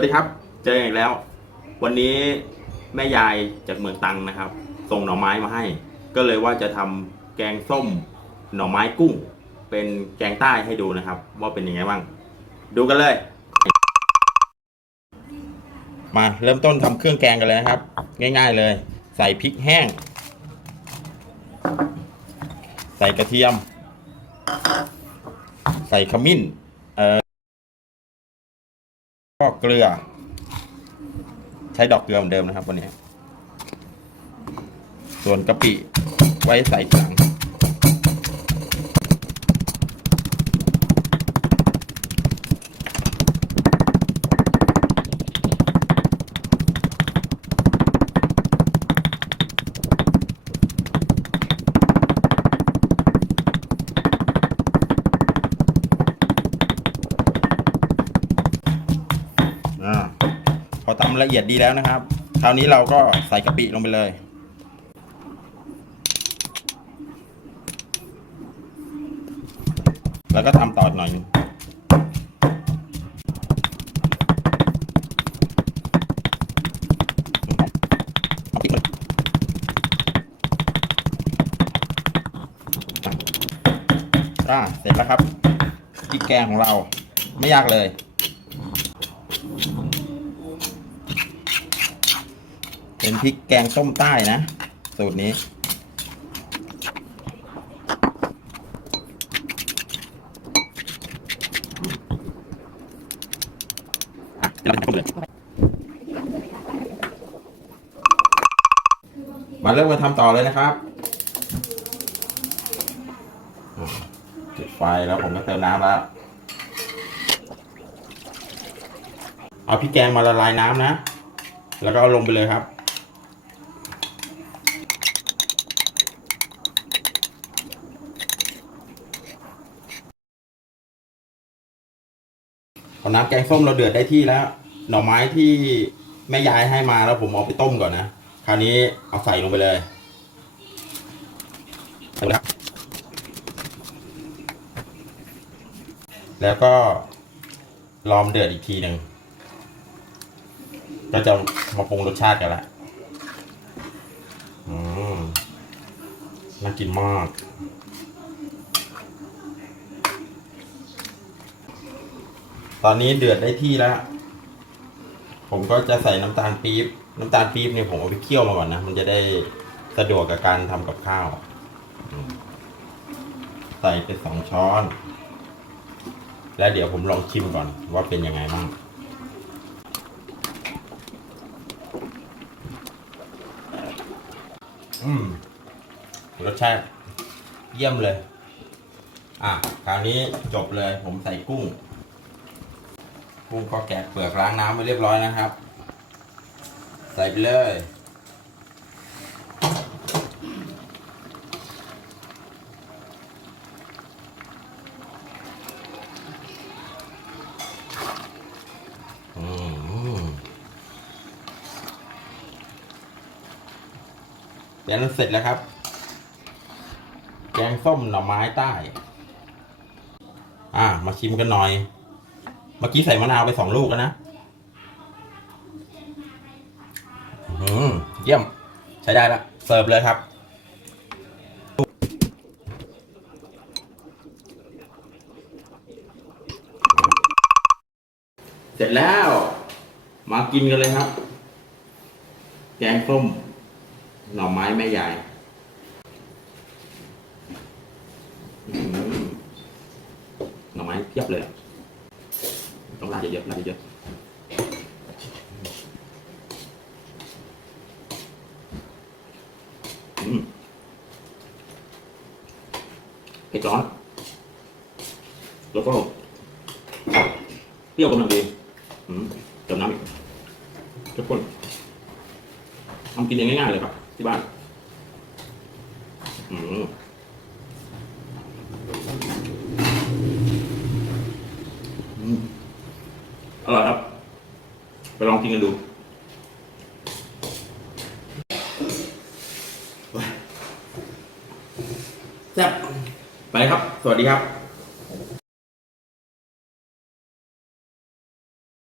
วัสดีครับ เจอกันอีกแล้ว วันนี้แม่ยายจากเมืองตังนะครับ ส่งหน่อไม้มาให้ ก็เลยว่าจะทำแกงส้มหน่อไม้กุ้ง เป็นแกงใต้ให้ดูนะครับ ว่าเป็นยังไงบ้าง ดูกันเลย มาเริ่มต้นทำเครื่องแกงกันเลยนะครับ ง่าย ๆเลย ใส่พริกแห้ง ใส่กระเทียม ใส่ขมิ้น เกลือ ใช้ดอกเกลือเหมือนเดิมนะครับวันนี้ ส่วนกะปิไว้ใส่ทีหลังอา ตำละเอียดดีแล้วนะครับ คราวนี้เราก็ใส่กะปิลงไปเลย แล้วก็ตำต่อหน่อยอ่าเสร็จแล้วครับพริกแกงของเราไม่ยากเลย เป็นพริกแกงต้มใต้นะ สูตรนี้มาเริ่มมาทำต่อเลยนะครับจุดไฟแล้วผมก็เติมน้ำแล้ว เอาพริกแกงมาละลายน้ำนะ แล้วก็เอาลงไปเลยครับ พอน้ำแกงส้มเราเดือดได้ที่แล้ว หน่อไม้ที่แม่ยายให้มาแล้วผมเอาไปต้มก่อนนะ คราวนี้เอาใส่ลงไปเลยใส่ไปครับแล้วก็รอมเดือดอีกทีหนึ่ง ก็จะมาปรุงรสชาติกันละอืมน่ากินมาก ตอนนี้เดือดได้ที่แล้ว ผมก็จะใส่น้ำตาลปี๊บน้ำตาลปี๊บเนี่ยผมเอาไปเคี่ยวมาก่อนนะ มันจะได้สะดวกกับการทำกับข้าว ใส่ไปสองช้อน แล้วเดี๋ยวผมลองชิมก่อนว่าเป็นยังไงบ้างอืมรสชาติเยี่ยมเลย อะ คราวนี้จบเลย ผมใส่กุ้ง กุ้งก็แกะเปลือกล้างน้ำไปเรียบร้อยนะครับ ใส่ไปเลย อืมเดี๋ยวนั้นเสร็จแล้วครับ แกงส้มหน่อไม้ใต้ อ่า มาชิมกันหน่อย เมื่อกี้ใส่มะนาวไปสองลูกแล้วนะอืมเยี่ยม ใช้ได้แล้วเสิร์ฟเลยครับ เสร็จแล้ว มากินกันเลยครับ แกงส้ม หน่อไม้แม่ยายอื้อหือหน่อไม้เพียบเลย ต้องราดเยอะๆราดเยอะๆอืมเผ็ดร้อน แล้วก็เปรี้ยวกำลังดีเติมน้ำอีกทุกคนทำกินเองง่ายๆเลยครับ ที่บ้าน อืมอืมอร่อยครับ ไปลองกินกันดูแซ่บไปครับ สวัสดีครับ